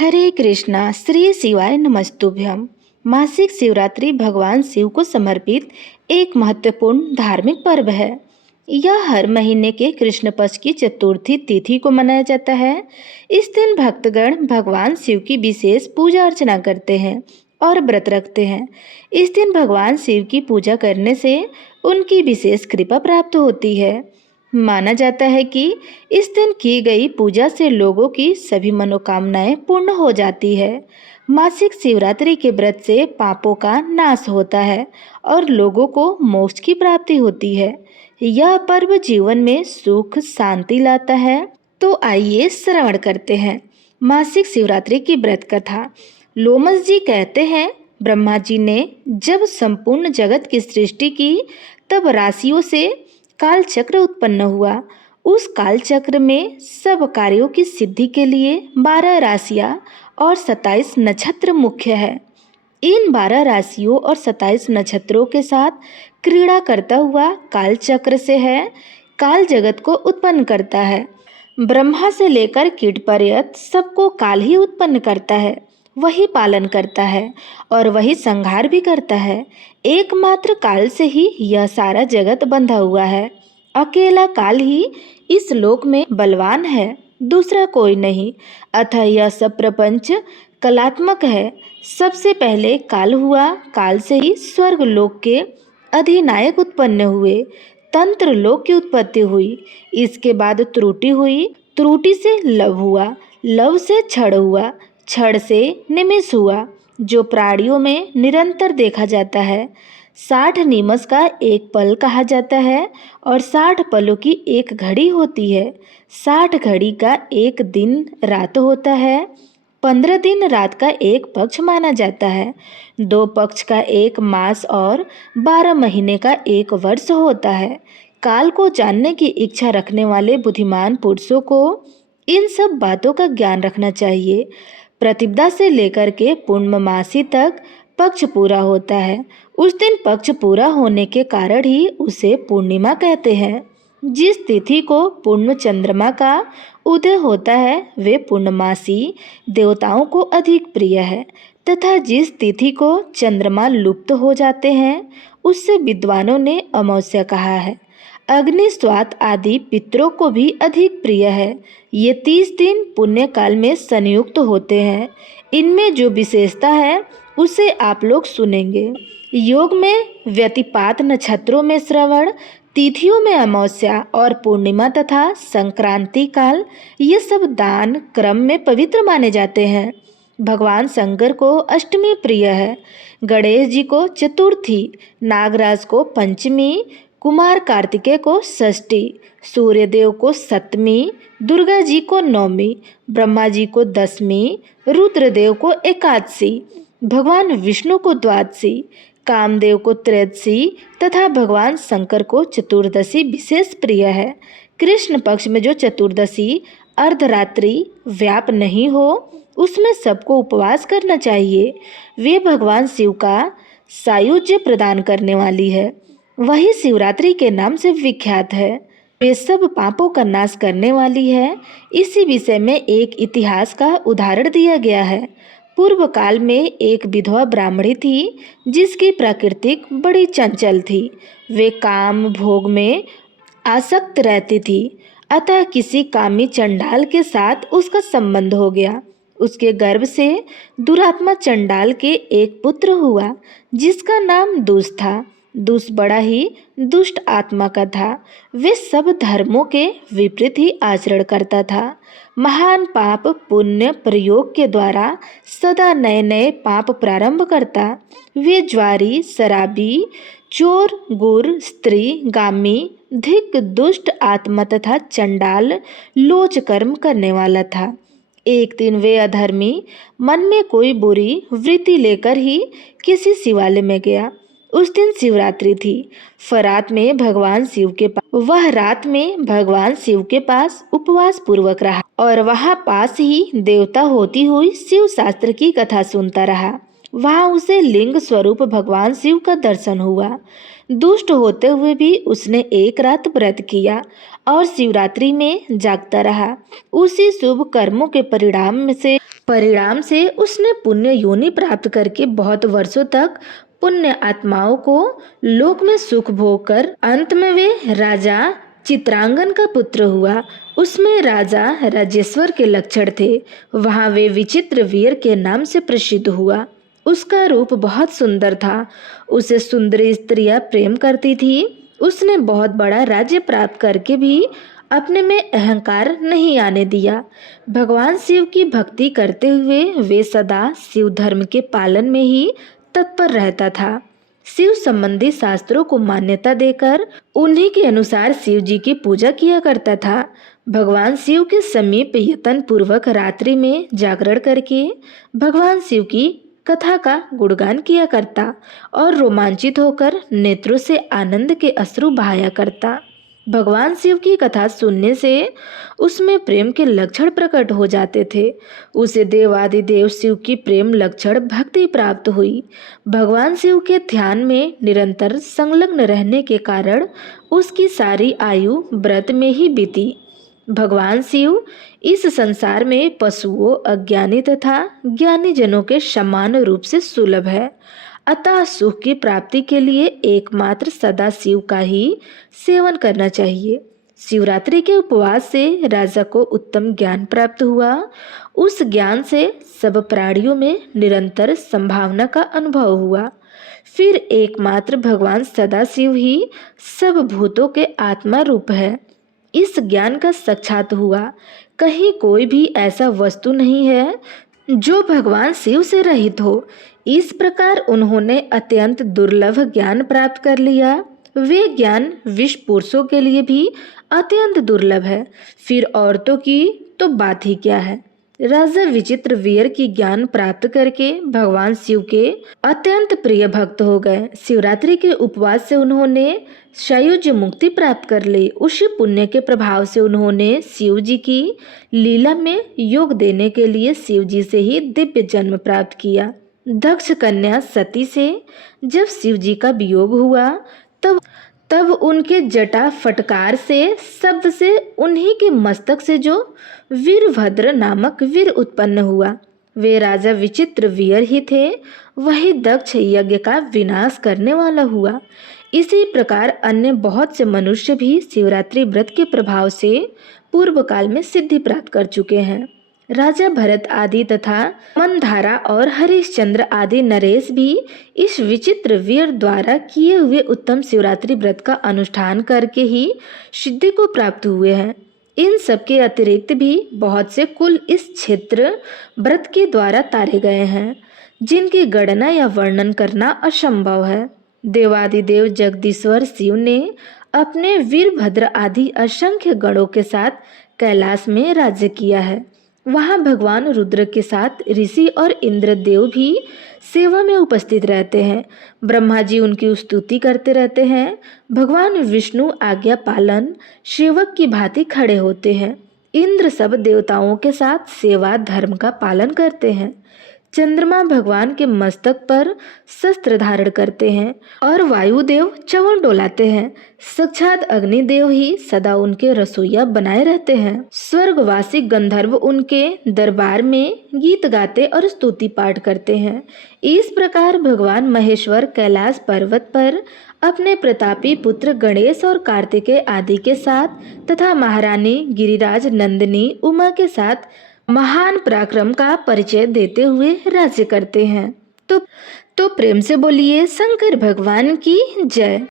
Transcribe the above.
हरे कृष्णा श्री शिवाय नमस्तुभ्यम। मासिक शिवरात्रि भगवान शिव को समर्पित एक महत्वपूर्ण धार्मिक पर्व है। यह हर महीने के कृष्ण पक्ष की चतुर्थी तिथि को मनाया जाता है। इस दिन भक्तगण भगवान शिव की विशेष पूजा अर्चना करते हैं और व्रत रखते हैं। इस दिन भगवान शिव की पूजा करने से उनकी विशेष कृपा प्राप्त होती है। माना जाता है कि इस दिन की गई पूजा से लोगों की सभी मनोकामनाएं पूर्ण हो जाती है। मासिक शिवरात्रि के व्रत से पापों का नाश होता है और लोगों को मोक्ष की प्राप्ति होती है। यह पर्व जीवन में सुख शांति लाता है। तो आइए श्रवण करते हैं मासिक शिवरात्रि की व्रत कथा। लोमस जी कहते हैं, ब्रह्मा जी ने जब संपूर्ण जगत की सृष्टि की तब राशियों से काल चक्र उत्पन्न हुआ। उस काल चक्र में सब कार्यों की सिद्धि के लिए 12 राशियां और 27 नक्षत्र मुख्य है। इन 12 राशियों और 27 नक्षत्रों के साथ क्रीड़ा करता हुआ काल चक्र से है काल जगत को उत्पन्न करता है। ब्रह्मा से लेकर कीट पर्यंत सबको काल ही उत्पन्न करता है, वही पालन करता है और वही संहार भी करता है। एकमात्र काल से ही यह सारा जगत बंधा हुआ है। अकेला काल ही इस लोक में बलवान है, दूसरा कोई नहीं। अतः यह सब प्रपंच कलात्मक है। सबसे पहले काल हुआ, काल से ही स्वर्ग लोक के अधिनायक उत्पन्न हुए, तंत्र लोक की उत्पत्ति हुई। इसके बाद त्रुटि हुई, त्रुटि से लव हुआ, लव से क्षण हुआ, क्षण से निमिष हुआ, जो प्राणियों में निरंतर देखा जाता है। 60 निमष का एक पल कहा जाता है और 60 पलों की एक घड़ी होती है। 60 घड़ी का एक दिन रात होता है। 15 दिन रात का एक पक्ष माना जाता है। 2 पक्ष का एक मास और 12 महीने का एक वर्ष होता है। काल को जानने की इच्छा रखने वाले बुद्धिमान पुरुषों को इन सब बातों का ज्ञान रखना चाहिए। प्रतिपदा से लेकर के पूर्णमासी तक पक्ष पूरा होता है। उस दिन पक्ष पूरा होने के कारण ही उसे पूर्णिमा कहते हैं। जिस तिथि को पूर्ण चंद्रमा का उदय होता है वे पूर्णमासी देवताओं को अधिक प्रिय है, तथा जिस तिथि को चंद्रमा लुप्त हो जाते हैं उससे विद्वानों ने अमावस्या कहा है। अग्नि स्वात आदि पितरों को भी अधिक प्रिय है। ये 30 दिन पुण्य काल में संयुक्त होते हैं। इनमें जो विशेषता है उसे आप लोग सुनेंगे। योग में व्यतिपात, नक्षत्रों में श्रवण, तिथियों में अमावस्या और पूर्णिमा तथा संक्रांति काल, ये सब दान क्रम में पवित्र माने जाते हैं। भगवान शंकर को अष्टमी प्रिय है, गणेश जी को चतुर्थी, नागराज को पंचमी, कुमार कार्तिकेय को षष्ठी, सूर्यदेव को सप्तमी, दुर्गा जी को नौमी, ब्रह्मा जी को दसवीं, रुद्रदेव को एकादशी, भगवान विष्णु को द्वादशी, कामदेव को त्रयोदशी तथा भगवान शंकर को चतुर्दशी विशेष प्रिय है। कृष्ण पक्ष में जो चतुर्दशी अर्धरात्रि व्याप नहीं हो उसमें सबको उपवास करना चाहिए। वे भगवान शिव का सायुज्य प्रदान करने वाली है, वही शिवरात्रि के नाम से विख्यात है। वे सब पापों का नाश करने वाली है। इसी विषय में एक इतिहास का उदाहरण दिया गया है। पूर्व काल में एक विधवा ब्राह्मणी थी जिसकी प्रकृति बड़ी चंचल थी। वे काम भोग में आसक्त रहती थी। अतः किसी कामी चंडाल के साथ उसका संबंध हो गया। उसके गर्भ से दुरात्मा चंडाल के एक पुत्र हुआ जिसका नाम दूष था। दूष बड़ा ही दुष्ट आत्मा का था। वे सब धर्मों के विपरीत ही आचरण करता था। महान पाप पुण्य प्रयोग के द्वारा सदा नए नए पाप प्रारंभ करता। वे ज्वारी, शराबी, चोर, गुर, स्त्री, गामी, धिक, दुष्ट आत्मा तथा चंडाल लोच कर्म करने वाला था। एक दिन वे अधर्मी मन में कोई बुरी वृत्ति लेकर ही किसी शिवालय में गया। उस दिन शिवरात्रि थी। रात में भगवान शिव के पास उपवास पूर्वक रहा और वहां पास ही देवता होती हुई शिव शास्त्र की कथा सुनता रहा। वहां उसे लिंग स्वरूप भगवान शिव का दर्शन हुआ। दुष्ट होते हुए भी उसने एक रात व्रत किया और शिवरात्रि में जागता रहा। उसी शुभ कर्मों के परिणाम से परिणाम से उसने पुण्य योनि प्राप्त करके बहुत वर्षों तक पुण्य आत्माओं को लोक में सुख भोग कर अंत में वे राजा चित्रांगन का पुत्र हुआ। उसमें राजा राजेश्वर के लक्षण थे। वहां वे विचित्र वीर के नाम से प्रसिद्ध हुआ। उसका रूप बहुत सुंदर था। उसे सुंदरी स्त्रियां प्रेम करती थी। उसने बहुत बड़ा राज्य प्राप्त करके भी अपने में अहंकार नहीं आने दिया। भगवान शिव की भक्ति करते हुए वे सदा शिव धर्म के पालन में ही तत्पर रहता था। शिव संबंधी शास्त्रों को मान्यता देकर उन्हीं के अनुसार शिव जी की पूजा किया करता था। भगवान शिव के समीप यत्न पूर्वक रात्रि में जागरण करके भगवान शिव की कथा का गुणगान किया करता और रोमांचित होकर नेत्रों से आनंद के अश्रु बहाया करता। भगवान शिव की कथा सुनने से उसमें प्रेम के लक्षण प्रकट हो जाते थे। उसे देवादिदेव शिव की प्रेम लक्षण भक्ति प्राप्त हुई। भगवान शिव के ध्यान में निरंतर संलग्न रहने के कारण उसकी सारी आयु व्रत में ही बीती। भगवान शिव इस संसार में पशुओं, अज्ञानी तथा ज्ञानी जनों के समान रूप से सुलभ है। अतः सुख की प्राप्ति के लिए एकमात्र सदा शिव का ही सेवन करना चाहिए। शिवरात्रि के उपवास से राजा को उत्तम ज्ञान प्राप्त हुआ। उस ज्ञान से सब प्राणियों में निरंतर संभावना का अनुभव हुआ। फिर एकमात्र भगवान सदाशिव ही सब भूतों के आत्मा रूप है। इस ज्ञान का साक्षात हुआ। कहीं कोई भी ऐसा वस्तु नहीं है जो भगवान शिव से रहित हो। इस प्रकार उन्होंने अत्यंत दुर्लभ ज्ञान प्राप्त कर लिया। वे ज्ञान विश्व पुरुषों के लिए भी अत्यंत दुर्लभ है। फिर औरतों की तो बात ही क्या है। राजा विचित्र वीर की ज्ञान प्राप्त करके भगवान शिव के अत्यंत प्रिय भक्त हो गए। शिवरात्रि के उपवास से उन्होंने सायुज मुक्ति प्राप्त कर ली। उसी पुण्य के प्रभाव से उन्होंने शिव जी की लीला में योग देने के लिए शिव जी से ही दिव्य जन्म प्राप्त किया। दक्ष कन्या सती से जब शिव जी का वियोग हुआ तब उनके जटा फटकार से शब्द से उन्हीं के मस्तक से जो वीरभद्र नामक वीर उत्पन्न हुआ। वे राजा विचित्र वीर ही थे। वही दक्ष यज्ञ का विनाश करने वाला हुआ। इसी प्रकार अन्य बहुत से मनुष्य भी शिवरात्रि व्रत के प्रभाव से पूर्व काल में सिद्धि प्राप्त कर चुके हैं। राजा भरत आदि तथा मंधारा और हरिश्चंद्र आदि नरेश भी इस विचित्र वीर द्वारा किए हुए उत्तम शिवरात्रि व्रत का अनुष्ठान करके ही सिद्धि को प्राप्त हुए हैं। इन सब के अतिरिक्त भी बहुत से कुल इस क्षेत्र व्रत के द्वारा तारे गए हैं, जिनकी गणना या वर्णन करना असंभव है। देवादिदेव जगदीश्वर शिव ने अपने वीरभद्र आदि असंख्य गणों के साथ कैलाश में राज्य किया है। वहाँ भगवान रुद्र के साथ ऋषि और इंद्रदेव भी सेवा में उपस्थित रहते हैं। ब्रह्मा जी उनकी स्तुति करते रहते हैं। भगवान विष्णु आज्ञा पालन सेवक की भांति खड़े होते हैं। इंद्र सब देवताओं के साथ सेवा धर्म का पालन करते हैं। चंद्रमा भगवान के मस्तक पर शस्त्र धारण करते हैं और वायुदेव चवन डोलाते हैं। साक्षात अग्निदेव ही सदा उनके रसोइया बनाए रहते हैं। स्वर्गवासी गंधर्व उनके दरबार में गीत गाते और स्तुति पाठ करते हैं। इस प्रकार भगवान महेश्वर कैलाश पर्वत पर अपने प्रतापी पुत्र गणेश और कार्तिकेय आदि के साथ तथा महारानी गिरिराज नंदिनी उमा के साथ महान पराक्रम का परिचय देते हुए राज्य करते हैं। तो प्रेम से बोलिए शंकर भगवान की जय।